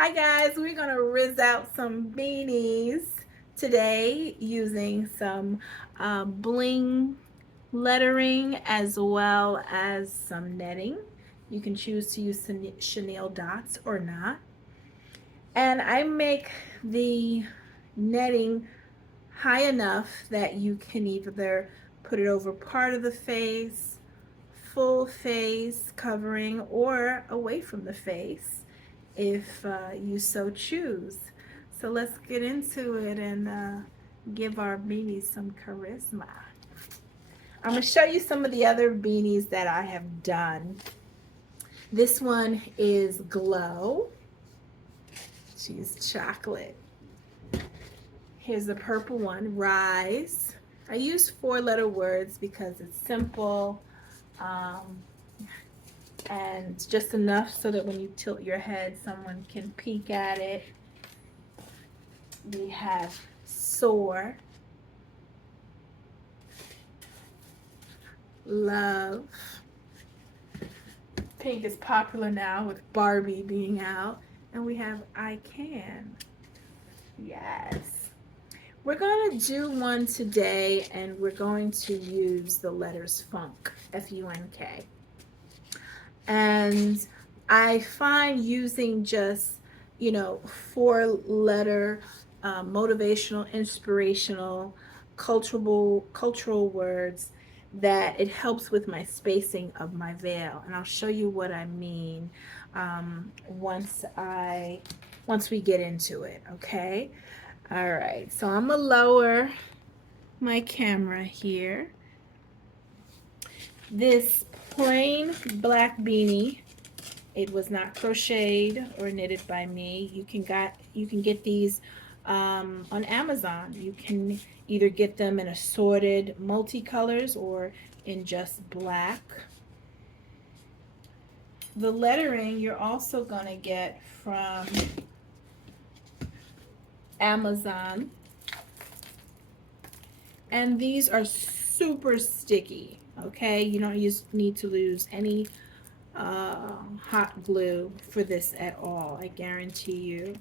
Hi guys, we're gonna rizz out some beanies today using some bling lettering as well as some netting. You can choose to use chenille dots or not. And I make the netting high enough that you can either put it over part of the face, full face covering, or away from the face if you so choose. So let's get into it and give our beanies some charisma. I'm going to show you some of the other beanies that I have done. This one is Glow. She's chocolate. Here's the purple one, Rise. I use 4-letter words because it's simple and just enough so that when you tilt your head, someone can peek at it. We have Soar, Love. Pink is popular now with Barbie being out. And we have I Can. Yes. We're going to do one today, and we're going to use the letters Funk, F-U-N-K. And I find using just, 4-letter motivational, inspirational, cultural words that it helps with my spacing of my veil. And I'll show you what I mean once we get into it, okay? All right, so I'm gonna lower my camera here. This plain black beanie, it was not crocheted or knitted by me. You can get these on Amazon. You can either get them in assorted multicolors or in just black. The lettering you're also going to get from Amazon. And these are super sticky, okay? You don't need to use any hot glue for this at all. I guarantee you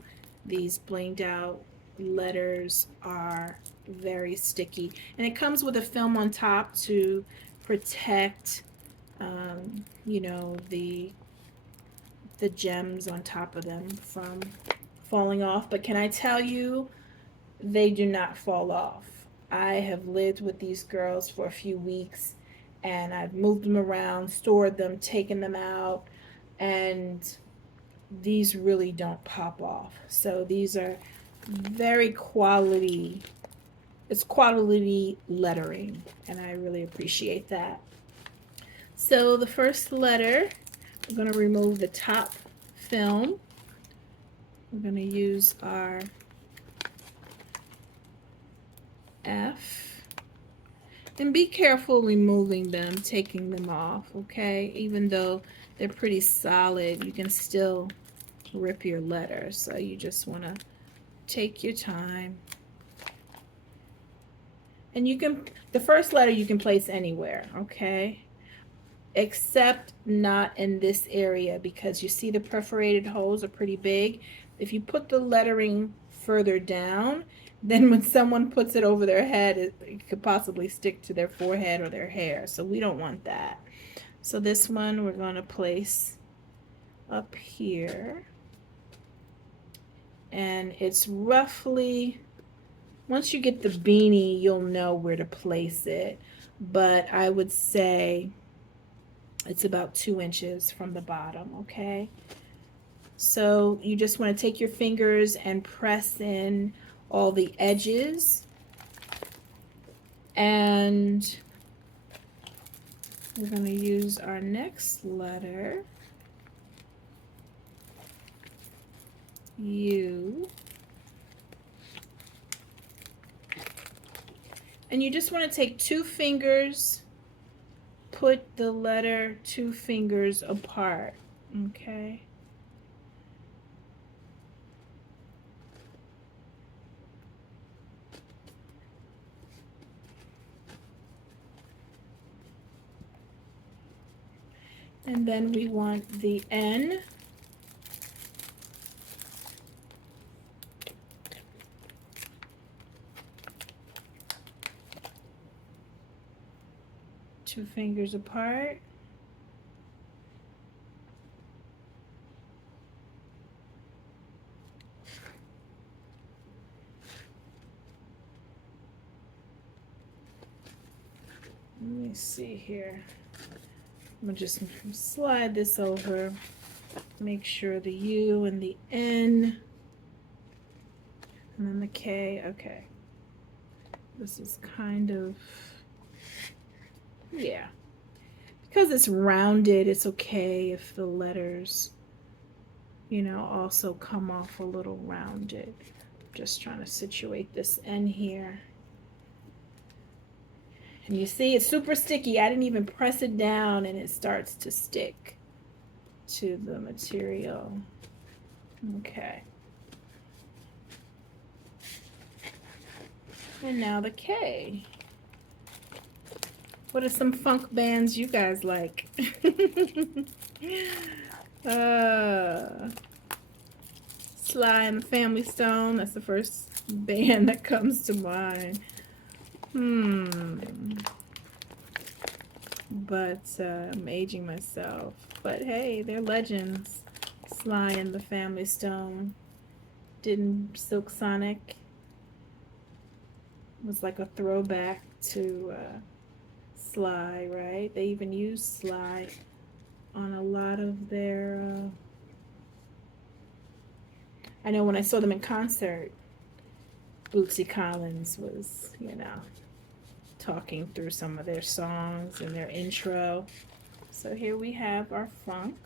these blinged out letters are very sticky. And it comes with a film on top to protect, the gems on top of them from falling off. But can I tell you, they do not fall off. I have lived with these girls for a few weeks, and I've moved them around, stored them, taken them out, and these really don't pop off. So these are very quality, it's quality lettering, and I really appreciate that. So the first letter, we're going to remove the top film. We're going to use our F. And be careful removing them, taking them off, okay? Even though they're pretty solid, you can still rip your letter. So you just want to take your time. And the first letter you can place anywhere, okay? Except not in this area, because you see the perforated holes are pretty big. If you put the lettering further down, then when someone puts it over their head, it could possibly stick to their forehead or their hair. So we don't want that. So this one we're going to place up here. And it's roughly, once you get the beanie, you'll know where to place it. But I would say it's about 2 inches from the bottom, okay? So you just want to take your fingers and press in all the edges, and we're going to use our next letter, U. And you just want to take 2 fingers, put the letter 2 fingers apart, okay? And then we want the N. 2 fingers apart. Let me see here. I'm gonna just slide this over, make sure the U and the N, and then the K. Okay. This is kind of, yeah. Because it's rounded, it's okay if the letters, you know, also come off a little rounded. Just trying to situate this N here. And you see it's super sticky. I didn't even press it down and it starts to stick to the material. Okay. And now the K. What are some funk bands you guys like? Sly and the Family Stone. That's the first band that comes to mind. But I'm aging myself. But hey, they're legends. Sly and the Family Stone. Didn't Silk Sonic was like a throwback to Sly, right? They even used Sly on a lot of their I know when I saw them in concert, Bootsy Collins was, you know, talking through some of their songs and their intro. So here we have our funk.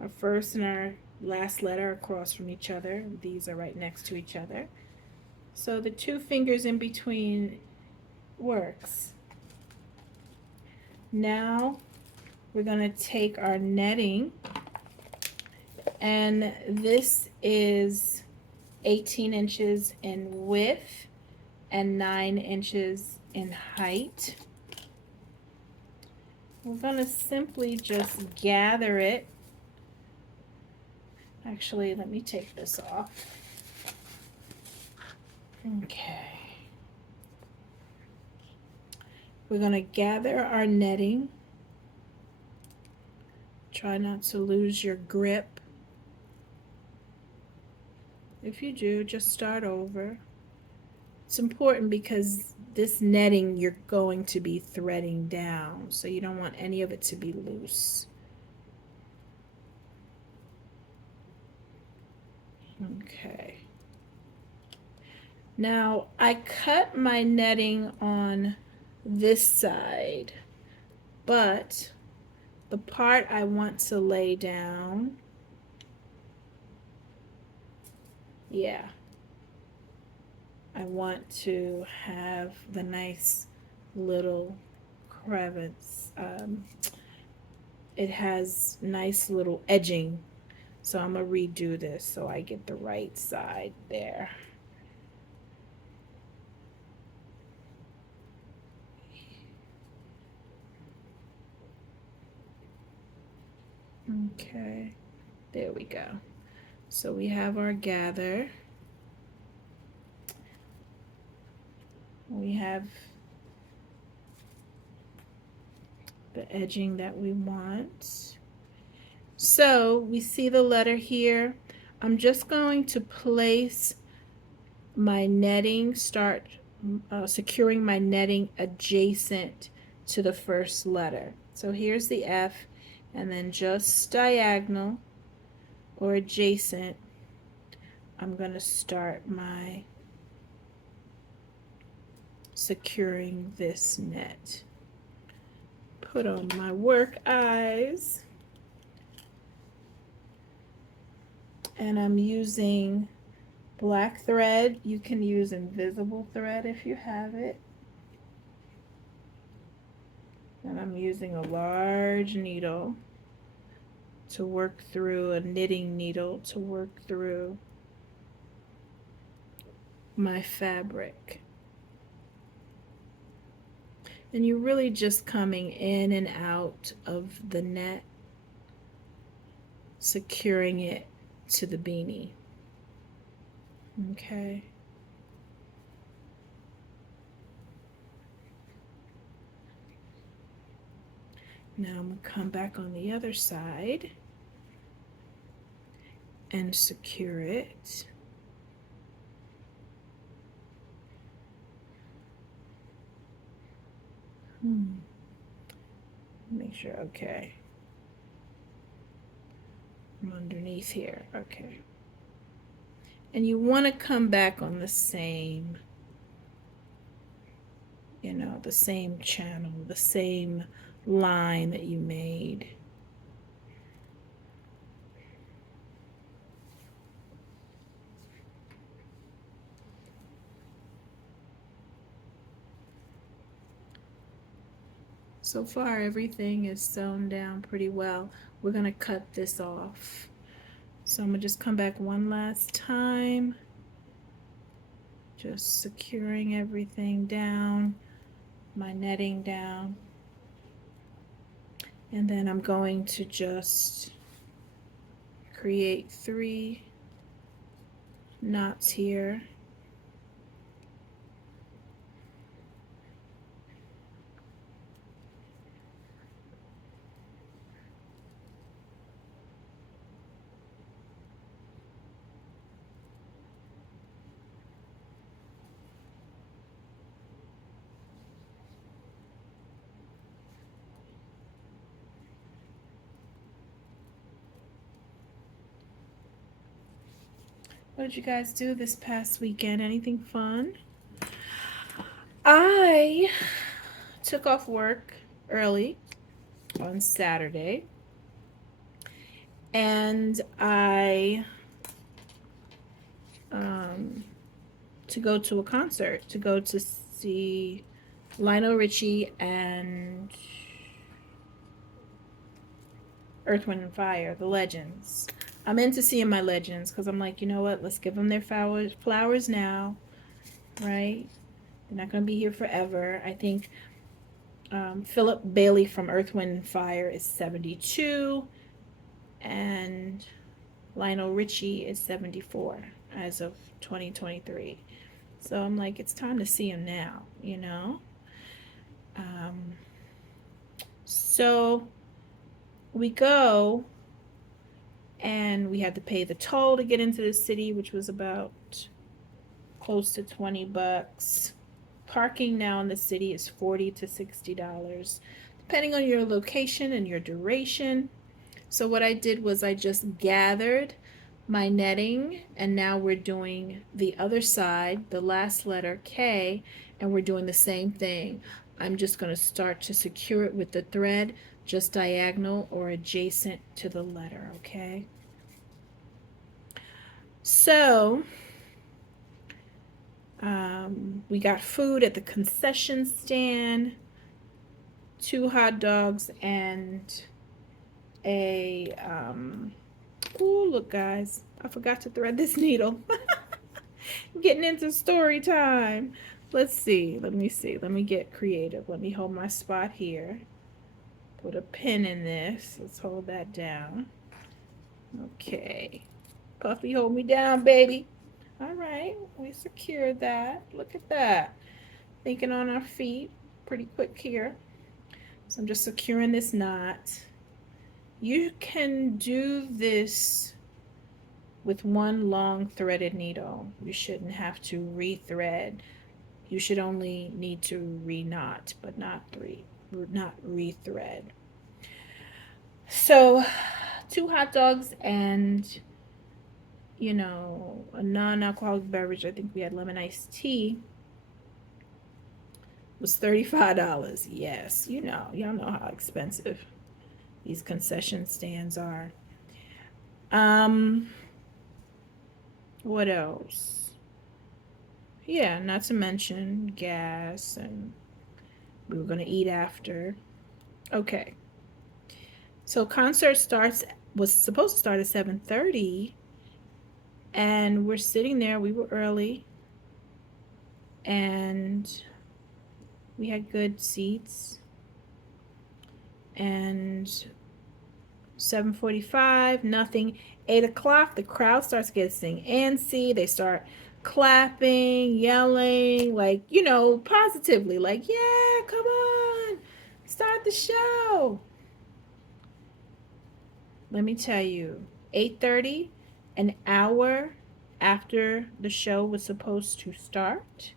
Our first and our last letter across from each other. These are right next to each other. So the 2 fingers in between works. Now we're going to take our netting, and this is 18 inches in width and 9 inches in height. We're going to simply just gather it. Actually, let me take this off. Okay. We're going to gather our netting. Try not to lose your grip. If you do, just start over. It's important because this netting you're going to be threading down, so you don't want any of it to be loose. Okay. Now I cut my netting on this side, but the part I want to lay down, yeah, I want to have the nice little crevice. It has nice little edging, so I'm gonna redo this so I get the right side there. Okay, there we go. So we have our gather. We have the edging that we want. So we see the letter here. I'm just going to place my netting, start securing my netting adjacent to the first letter. So here's the F, and then just diagonal or adjacent, I'm going to start my securing this net. Put on my work eyes, and I'm using black thread. You can use invisible thread if you have it. And I'm using a large needle to work through, a knitting needle to work through my fabric. And you're really just coming in and out of the net, securing it to the beanie. Okay. Now I'm going to come back on the other side and secure it. Make sure, okay. From underneath here, okay. And you want to come back on the same, you know, the same channel, the same line that you made. So far, everything is sewn down pretty well. We're going to cut this off. So I'm going to just come back one last time. Just securing everything down, my netting down. And then I'm going to just create 3 knots here. What did you guys do this past weekend? Anything fun? I took off work early on Saturday, and I to go to a concert, to go to see Lionel Richie and Earth, Wind, and Fire, the Legends. I'm into seeing my legends because I'm like, you know what? Let's give them their flowers now, right? They're not going to be here forever. I think Philip Bailey from Earth, Wind, and Fire is 72, and Lionel Richie is 74 as of 2023. So I'm like, it's time to see him now, you know? So we go, and we had to pay the toll to get into the city, which was about close to $20. Parking now in the city is $40 to $60, depending on your location and your duration. So what I did was I just gathered my netting, and now we're doing the other side, the last letter K, and we're doing the same thing. I'm just going to start to secure it with the thread just diagonal or adjacent to the letter, okay? So we got food at the concession stand, 2 hot dogs and a oh, look guys, I forgot to thread this needle. Getting into story time. Let's see, let me get creative. Let me hold my spot here, put a pin in this. Let's hold that down. Okay, Puffy, hold me down, baby. All right, we secured that. Look at that, thinking on our feet pretty quick here. So I'm just securing this knot. You can do this with one long threaded needle. You shouldn't have to rethread. You should only need to re-knot, but not rethread. So 2 hot dogs and, you know, a non-alcoholic beverage. I think we had lemon iced tea. Was $35. Yes, you know, y'all know how expensive these concession stands are. What else? Yeah, not to mention gas, and we were gonna eat after. Okay. So concert was supposed to start at 7:30, and we're sitting there. We were early, and we had good seats. And 7:45, nothing. 8 o'clock, the crowd starts getting antsy. They start clapping, yelling, like, you know, positively, like, yeah, come on, start the show. let me tell you, 8:30, an hour after the show was supposed to start,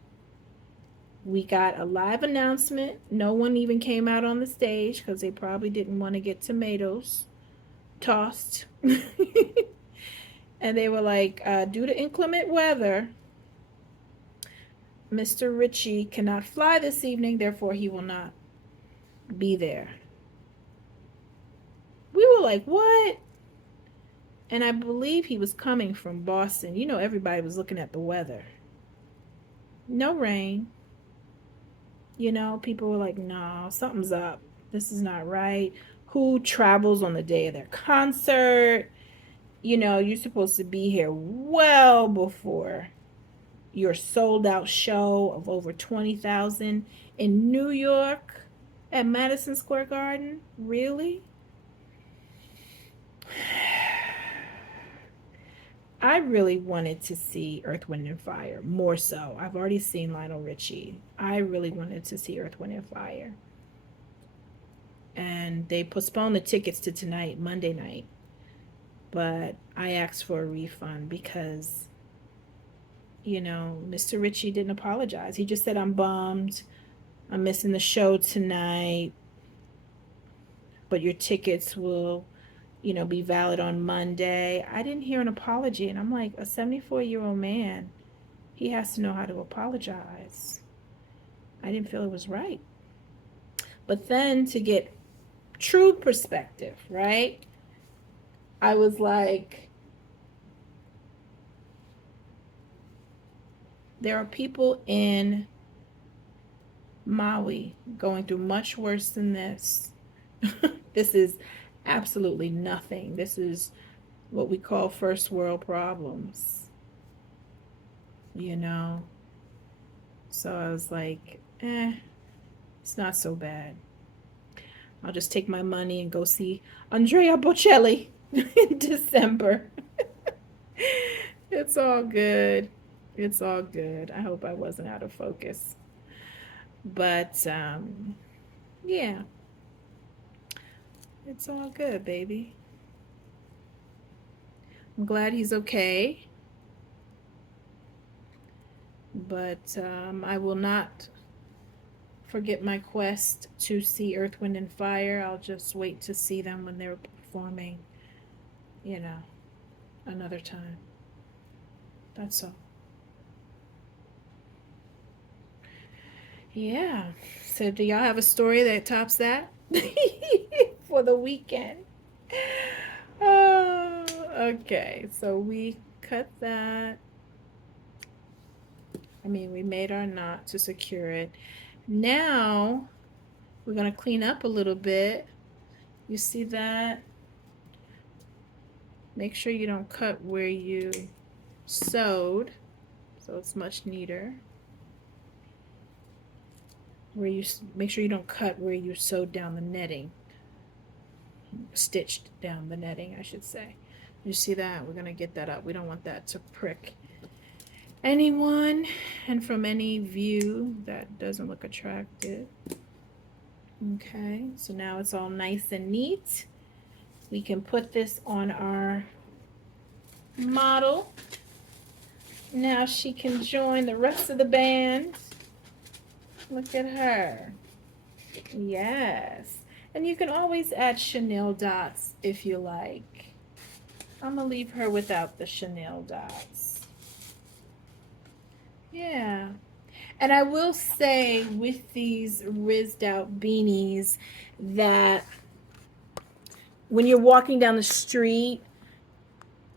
we got a live announcement. No one even came out on the stage because they probably didn't want to get tomatoes tossed. And they were like, due to inclement weather, Mr. Ritchie cannot fly this evening, therefore he will not be there. We were like, what? And I believe he was coming from Boston. You know, everybody was looking at the weather. No rain. You know, people were like, no, something's up. This is not right. Who travels on the day of their concert? You know, you're supposed to be here well before your sold out show of over 20,000 in New York at Madison Square Garden. Really? I really wanted to see Earth, Wind, and Fire more so. I've already seen Lionel Richie. I really wanted to see Earth, Wind, and Fire. And they postponed the tickets to tonight, Monday night. But I asked for a refund because, you know, Mr. Ritchie didn't apologize. He just said, I'm bummed. I'm missing the show tonight. But your tickets will, you know, be valid on Monday. I didn't hear an apology. And I'm like, a 74-year-old man, he has to know how to apologize. I didn't feel it was right. But then to get true perspective, right? I was like, there are people in Maui going through much worse than this. This is absolutely nothing. This is what we call first world problems, you know? So I was like, it's not so bad. I'll just take my money and go see Andrea Bocelli in December. It's all good. It's all good. I hope I wasn't out of focus. But yeah, it's all good, baby. I'm glad he's okay. But I will not forget my quest to see Earth, Wind, and Fire. I'll just wait to see them when they're performing, you know, another time. That's all. Yeah. So do y'all have a story that tops that for the weekend? Oh, okay. So we cut that. I mean, we made our knot to secure it. Now we're going to clean up a little bit. You see that? Make sure you don't cut where you sewed, so it's much neater. Where you make sure you don't cut where you sewed down the netting, stitched down the netting, I should say. You see that? We're going to get that up. We don't want that to prick anyone, and from any view that doesn't look attractive. Okay, so now it's all nice and neat. We can put this on our model. Now she can join the rest of the band. Look at her. Yes. And you can always add chenille dots if you like. I'm going to leave her without the chenille dots. Yeah. And I will say with these Rizz-Out beanies that when you're walking down the street,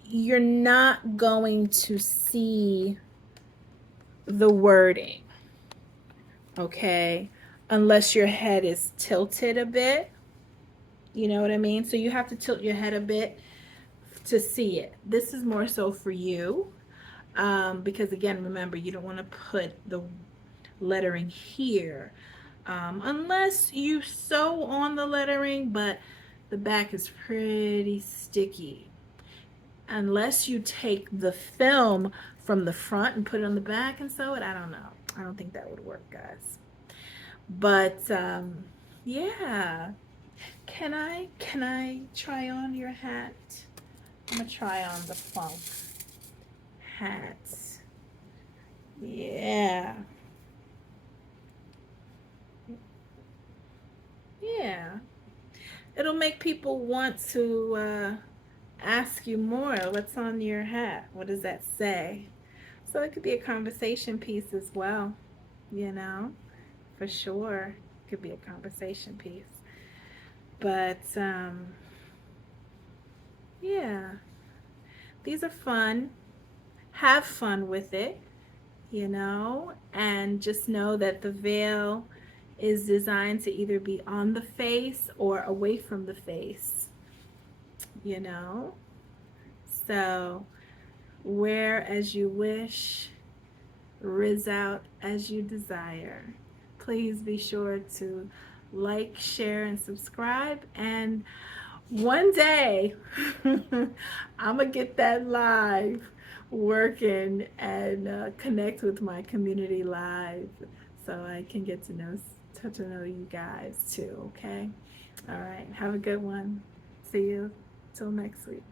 you're not going to see the wording, okay, unless your head is tilted a bit. You know what I mean? So you have to tilt your head a bit to see it. This is more so for you because, again, remember, you don't want to put the lettering here unless you sew on the lettering, but the back is pretty sticky. Unless you take the film from the front and put it on the back and sew it, I don't know. I don't think that would work, guys. But yeah, Can I try on your hat? I'm gonna try on the funk hat. Yeah. Yeah. It'll make people want to ask you more. What's on your hat? What does that say? So it could be a conversation piece as well, you know, for sure. It could be a conversation piece. But yeah, these are fun. Have fun with it, you know, and just know that the veil is designed to either be on the face or away from the face, you know. So wear as you wish, Rizz-Out as you desire. Please be sure to like, share, and subscribe. And one day, I'm going to get that live working and connect with my community live so I can get to know you guys too, okay? All right. Have a good one. See you till next week.